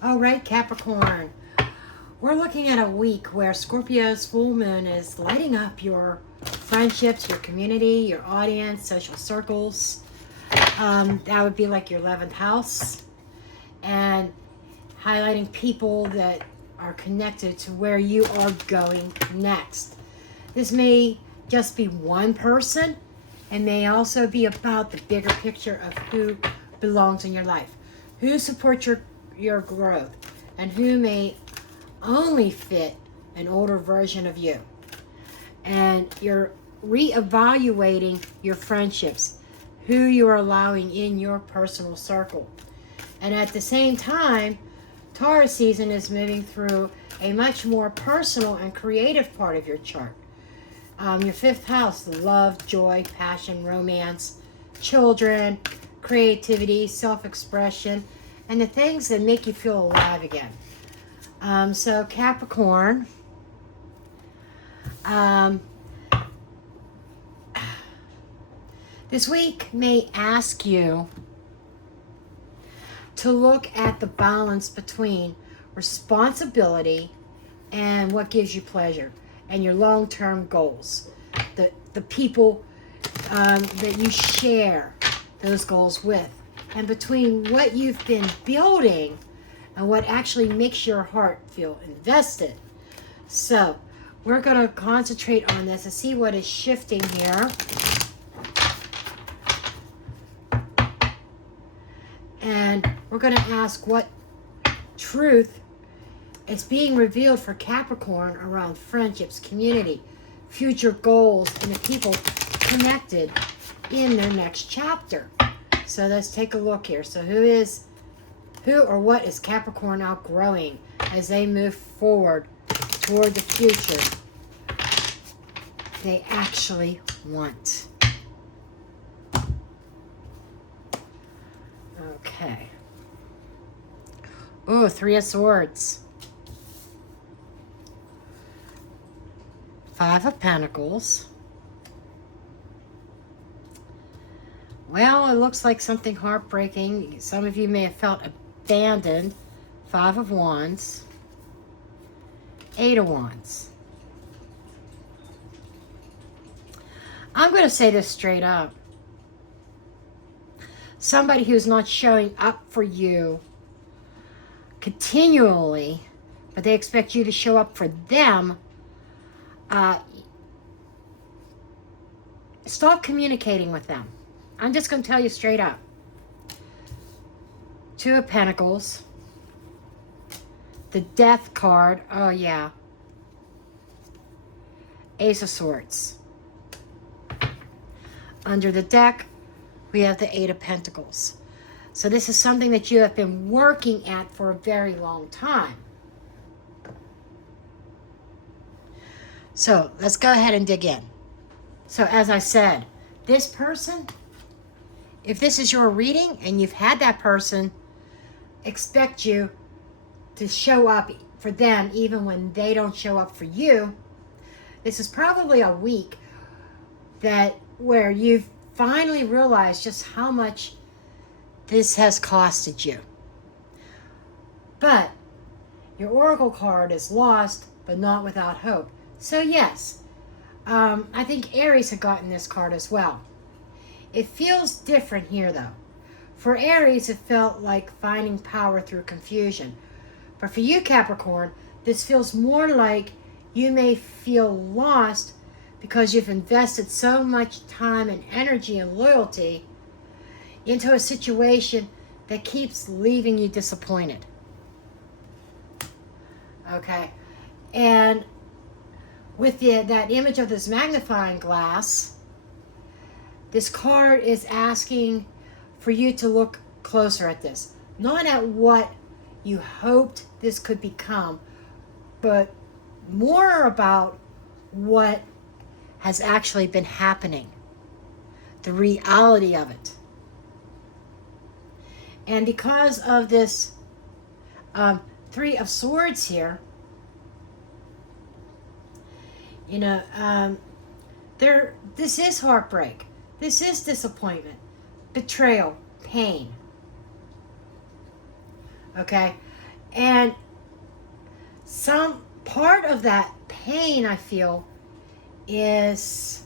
All right, Capricorn. We're looking at a week where Scorpio's full moon is lighting up your friendships, your community, your audience, social circles. That would be like your 11th house. And highlighting people that are connected to where you are going next. This may just be one person and may also be about the bigger picture of who belongs in your life, who supports your growth, and who may only fit an older version of you. And you're reevaluating your friendships, who you're allowing in your personal circle. And at the same time, Taurus season is moving through a much more personal and creative part of your chart. Your 5th house, the love, joy, passion, romance, children, creativity, self-expression, and the things that make you feel alive again. So Capricorn, this week may ask you to look at the balance between responsibility and what gives you pleasure, and your long-term goals, the people that you share those goals with, and between what you've been building and what actually makes your heart feel invested. So we're going to concentrate on this and see what is shifting here. And we're going to ask what truth is being revealed for Capricorn around friendships, community, future goals, and the people connected in their next chapter. So let's take a look here. So who or what is Capricorn outgrowing as they move forward toward the future they actually want? Okay. Ooh, 3 of Swords. 5 of Pentacles. Well, it looks like something heartbreaking. Some of you may have felt abandoned. 5 of Wands. 8 of Wands. I'm going to say this straight up. Somebody who's not showing up for you continually, but they expect you to show up for them, stop communicating with them. I'm just going to tell you straight up. 2 of Pentacles. The Death card. Oh, yeah. Ace of Swords. Under the deck, we have the 8 of Pentacles. So this is something that you have been working at for a very long time. So let's go ahead and dig in. So as I said, this person, if this is your reading and you've had that person expect you to show up for them even when they don't show up for you, this is probably a week where you've finally realized just how much this has costed you. But your oracle card is lost, but not without hope. So yes, I think Aries had gotten this card as well. It feels different here though. For Aries, it felt like finding power through confusion. But for you, Capricorn, this feels more like you may feel lost because you've invested so much time and energy and loyalty into a situation that keeps leaving you disappointed. Okay? And with that image of this magnifying glass, this card is asking for you to look closer at this. Not at what you hoped this could become, but more about what has actually been happening. The reality of it. And because of this 3 of Swords here, you know, this is heartbreak. This is disappointment, betrayal, pain. Okay? And some part of that pain, I feel, is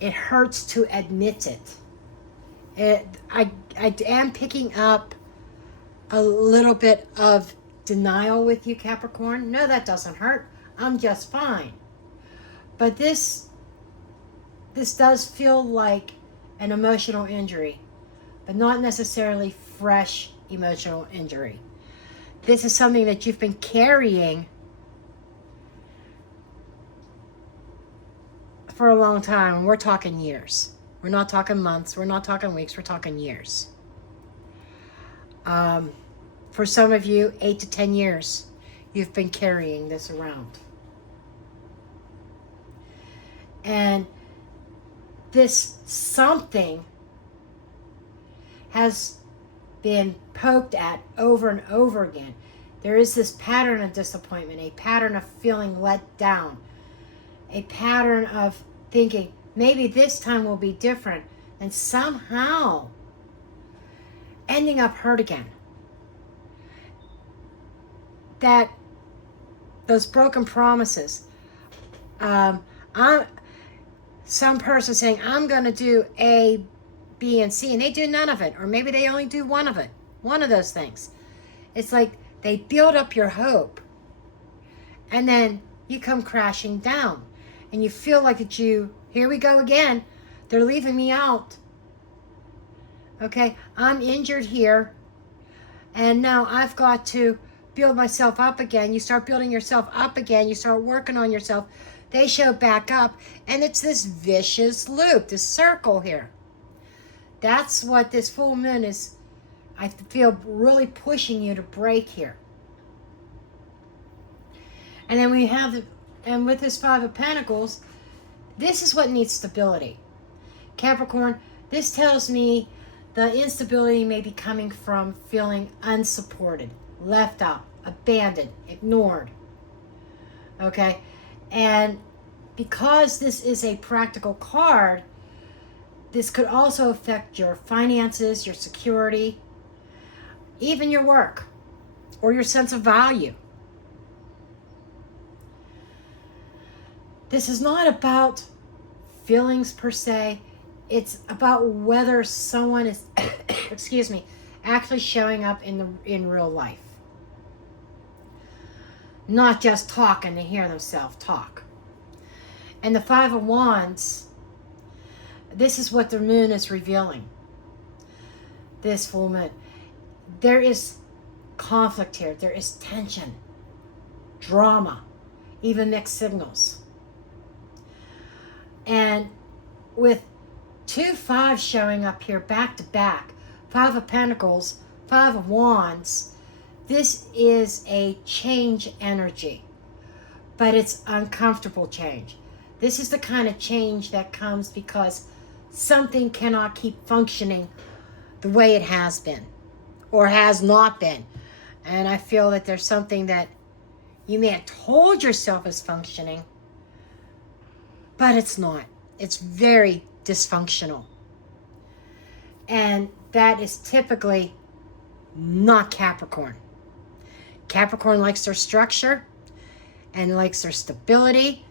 it hurts to admit it. I am picking up a little bit of denial with you, Capricorn. No, that doesn't hurt. I'm just fine. But this does feel like an emotional injury, but not necessarily fresh emotional injury. This is something that you've been carrying for a long time. We're talking years. We're not talking months. We're not talking weeks. We're talking years. For some of you, 8 to 10 years, you've been carrying this around. And this something has been poked at over and over again. There is this pattern of disappointment, a pattern of feeling let down, a pattern of thinking maybe this time will be different, and somehow ending up hurt again. That those broken promises, some person saying, I'm going to do A, B, and C, and they do none of it. Or maybe they only do one of it. One of those things. It's like they build up your hope. And then you come crashing down. And you feel like that here we go again. They're leaving me out. Okay, I'm injured here. And now I've got to build myself up again. You start building yourself up again. You start working on yourself. They show back up. And it's this vicious loop, this circle here. That's what this full moon is, I feel, really pushing you to break here. And then we have, and with this Five of Pentacles, this is what needs stability. Capricorn, this tells me the instability may be coming from feeling unsupported, left out, abandoned, ignored. Okay? And because this is a practical card, this could also affect your finances, your security, even your work, or your sense of value. This is not about feelings per se. It's about whether someone is, excuse me, actually showing up in real life. Not just talking to hear themselves talk. And the Five of Wands, this is what the moon is revealing. This full moon. There is conflict here. There is tension, drama, even mixed signals. And with 2 5s showing up here back to back, Five of Pentacles, Five of Wands, this is a change energy, but it's uncomfortable change. This is the kind of change that comes because something cannot keep functioning the way it has been or has not been. And I feel that there's something that you may have told yourself is functioning, but it's not. It's very dysfunctional. And that is typically not Capricorn. Capricorn likes their structure and likes their stability.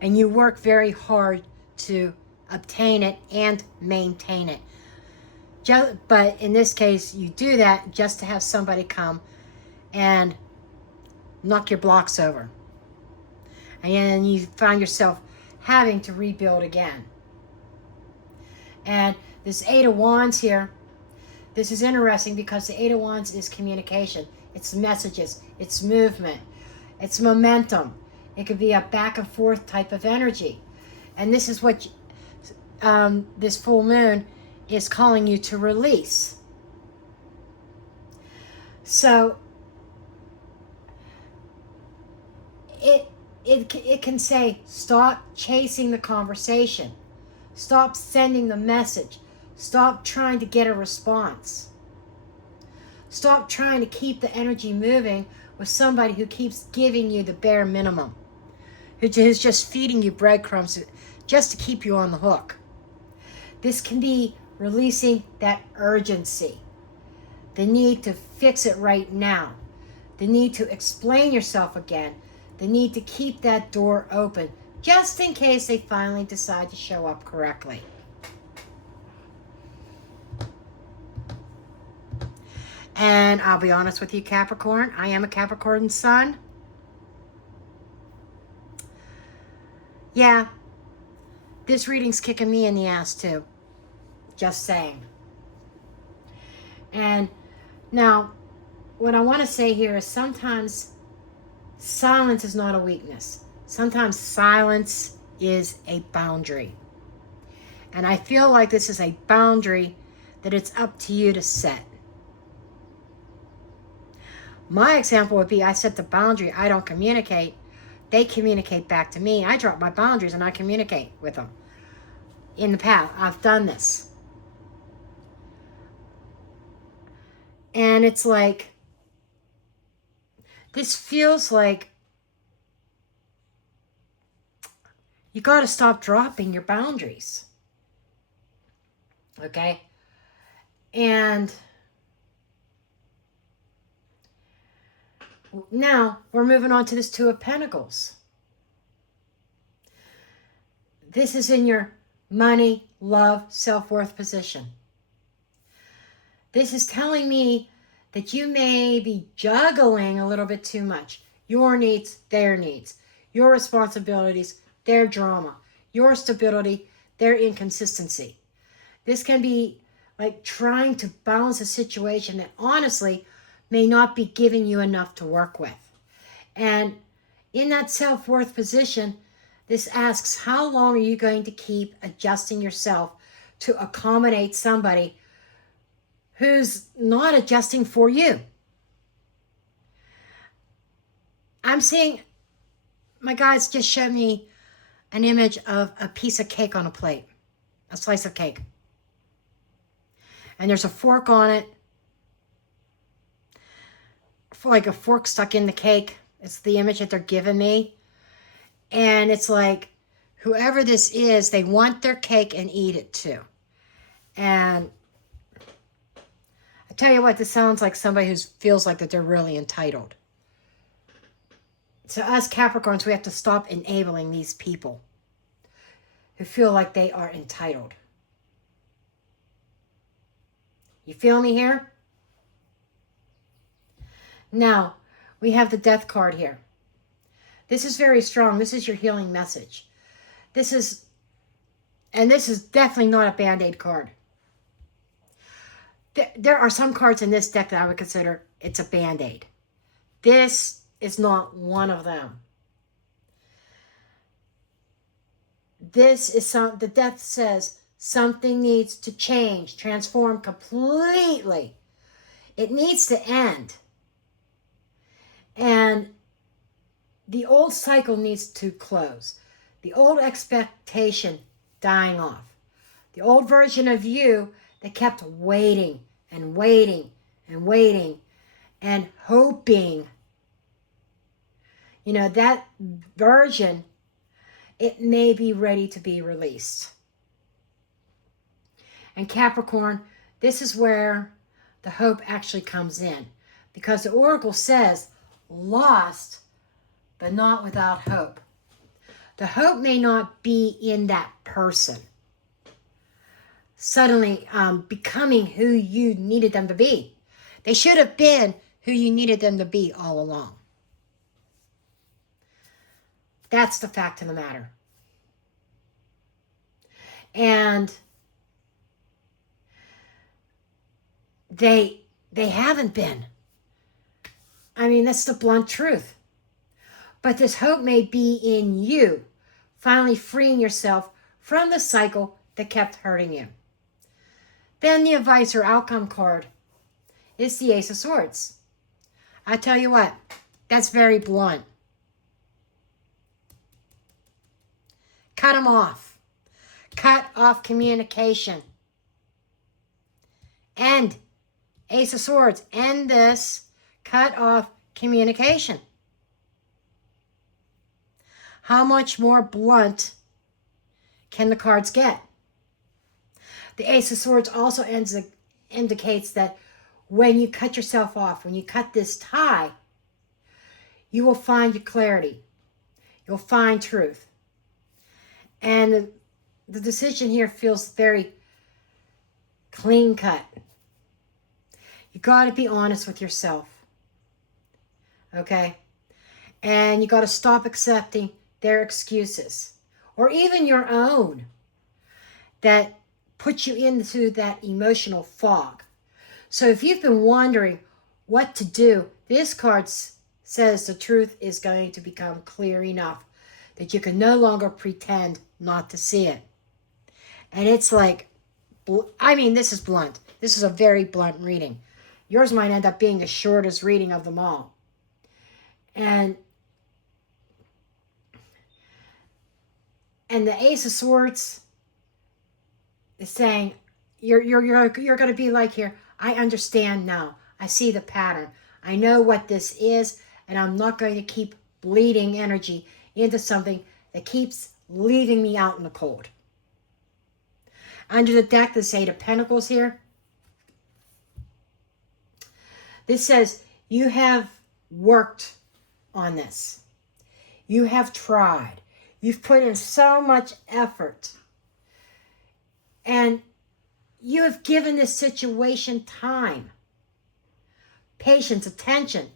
And you work very hard to obtain it and maintain it. But in this case, you do that just to have somebody come and knock your blocks over. And then you find yourself having to rebuild again. And this Eight of Wands here, this is interesting because the Eight of Wands is communication. It's messages. It's movement. It's momentum. It could be a back and forth type of energy. And this is what this full moon is calling you to release. So it can say, stop chasing the conversation. Stop sending the message. Stop trying to get a response. Stop trying to keep the energy moving with somebody who keeps giving you the bare minimum, who is just feeding you breadcrumbs just to keep you on the hook. This can be releasing that urgency, the need to fix it right now, the need to explain yourself again, the need to keep that door open just in case they finally decide to show up correctly. And I'll be honest with you, Capricorn, I am a Capricorn sun. Yeah, this reading's kicking me in the ass too. Just saying. And now, what I want to say here is sometimes silence is not a weakness. Sometimes silence is a boundary. And I feel like this is a boundary that it's up to you to set. My example would be I set the boundary, I don't communicate. They communicate back to me. I drop my boundaries and I communicate with them. In the past, I've done this. And it's like, this feels like you got to stop dropping your boundaries. Okay? And now we're moving on to this Two of Pentacles. This is in your money, love, self-worth position. This is telling me that you may be juggling a little bit too much. Your needs, their needs. Your responsibilities, their drama. Your stability, their inconsistency. This can be like trying to balance a situation that honestly may not be giving you enough to work with. And in that self-worth position, this asks, how long are you going to keep adjusting yourself to accommodate somebody who's not adjusting for you? I'm seeing, my guys just showed me an image of a piece of cake on a plate, a slice of cake. And there's a fork on it, like a fork stuck in the cake. It's the image that they're giving me. And it's like, whoever this is, they want their cake and eat it too. And I tell you what, this sounds like somebody who feels like that they're really entitled. To us Capricorns, we have to stop enabling these people who feel like they are entitled. You feel me here? Now, we have the Death card here. This is very strong. This is your healing message. This is definitely not a Band-Aid card. There are some cards in this deck that I would consider it's a Band-Aid. This is not one of them. The Death says something needs to change, transform completely. It needs to end. And the old cycle needs to close. The old expectation dying off. The old version of you that kept waiting and waiting and waiting and hoping. You know, that version, it may be ready to be released. And Capricorn, this is where the hope actually comes in. Because the Oracle says, lost, but not without hope. The hope may not be in that person suddenly becoming who you needed them to be. They should have been who you needed them to be all along. That's the fact of the matter. And they haven't been. I mean, that's the blunt truth. But this hope may be in you, finally freeing yourself from the cycle that kept hurting you. Then the advice or outcome card is the Ace of Swords. I tell you what, that's very blunt. Cut them off. Cut off communication. End. Ace of Swords. End this. Cut off communication. How much more blunt can the cards get? The Ace of Swords also indicates that when you cut yourself off, when you cut this tie, you will find your clarity. You'll find truth. And the decision here feels very clean cut. You got to be honest with yourself. Okay? And you got to stop accepting their excuses, or even your own, that put you into that emotional fog. So if you've been wondering what to do, this card says the truth is going to become clear enough that you can no longer pretend not to see it. And it's like, I mean, this is blunt. This is a very blunt reading. Yours might end up being the shortest reading of them all. And the Ace of Swords is saying, you're going to be like here, I understand now. I see the pattern. I know what this is, and I'm not going to keep bleeding energy into something that keeps leaving me out in the cold. Under the deck, the Eight of Pentacles here. This says, you have worked on this. You have tried. You've put in so much effort. And you have given this situation time, patience, attention,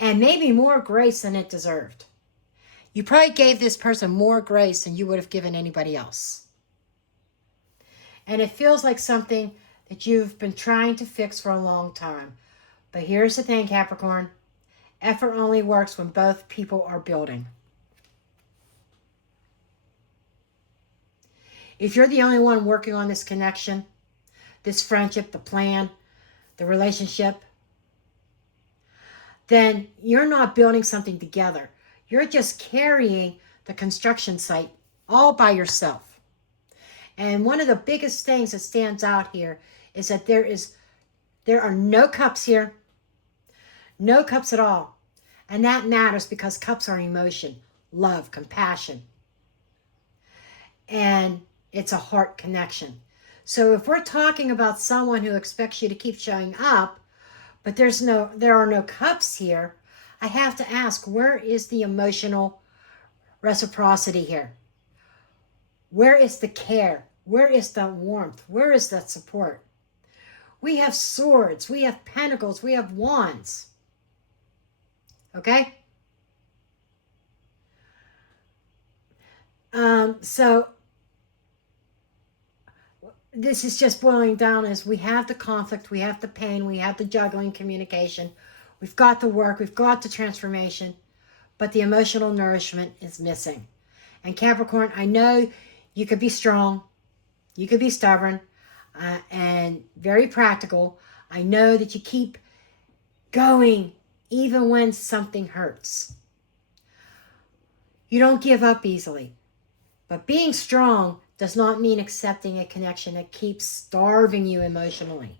and maybe more grace than it deserved. You probably gave this person more grace than you would have given anybody else. And it feels like something that you've been trying to fix for a long time. But here's the thing, Capricorn. Effort only works when both people are building. If you're the only one working on this connection, this friendship, the plan, the relationship, then you're not building something together. You're just carrying the construction site all by yourself. And one of the biggest things that stands out here is that there are no cups here. No cups at all. And that matters because cups are emotion, love, compassion. And it's a heart connection. So if we're talking about someone who expects you to keep showing up, but there are no cups here, I have to ask, where is the emotional reciprocity here? Where is the care? Where is the warmth? Where is that support? We have swords, we have pentacles, we have wands. Okay? So this is just boiling down as we have the conflict, we have the pain, we have the juggling communication, we've got the work, we've got the transformation, but the emotional nourishment is missing. And Capricorn, I know you could be strong, you could be stubborn, and very practical. I know that you keep going even when something hurts. You don't give up easily. But being strong does not mean accepting a connection that keeps starving you emotionally.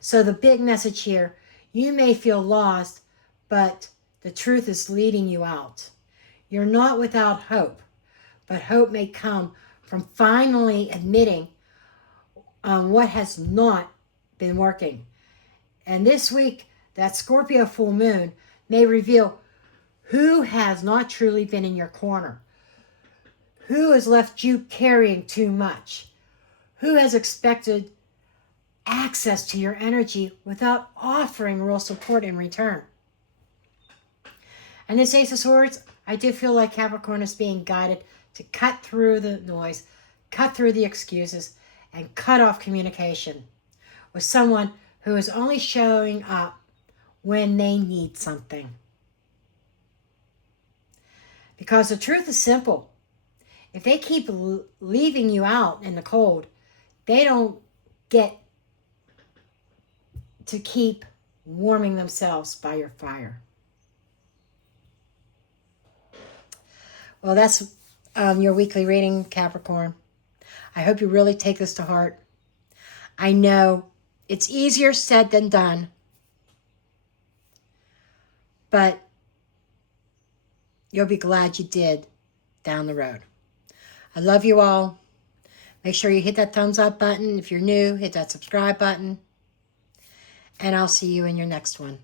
So the big message here, you may feel lost, but the truth is leading you out. You're not without hope, but hope may come from finally admitting what has not been working. And this week, that Scorpio Full Moon may reveal who has not truly been in your corner. Who has left you carrying too much? Who has expected access to your energy without offering real support in return? And this Ace of Swords, I do feel like Capricorn is being guided to cut through the noise, cut through the excuses, and cut off communication with someone who is only showing up when they need something. Because the truth is simple. If they keep leaving you out in the cold, they don't get to keep warming themselves by your fire. Well, that's your weekly reading, Capricorn. I hope you really take this to heart. I know it's easier said than done, but you'll be glad you did down the road. I love you all. Make sure you hit that thumbs up button. If you're new, hit that subscribe button. And I'll see you in your next one.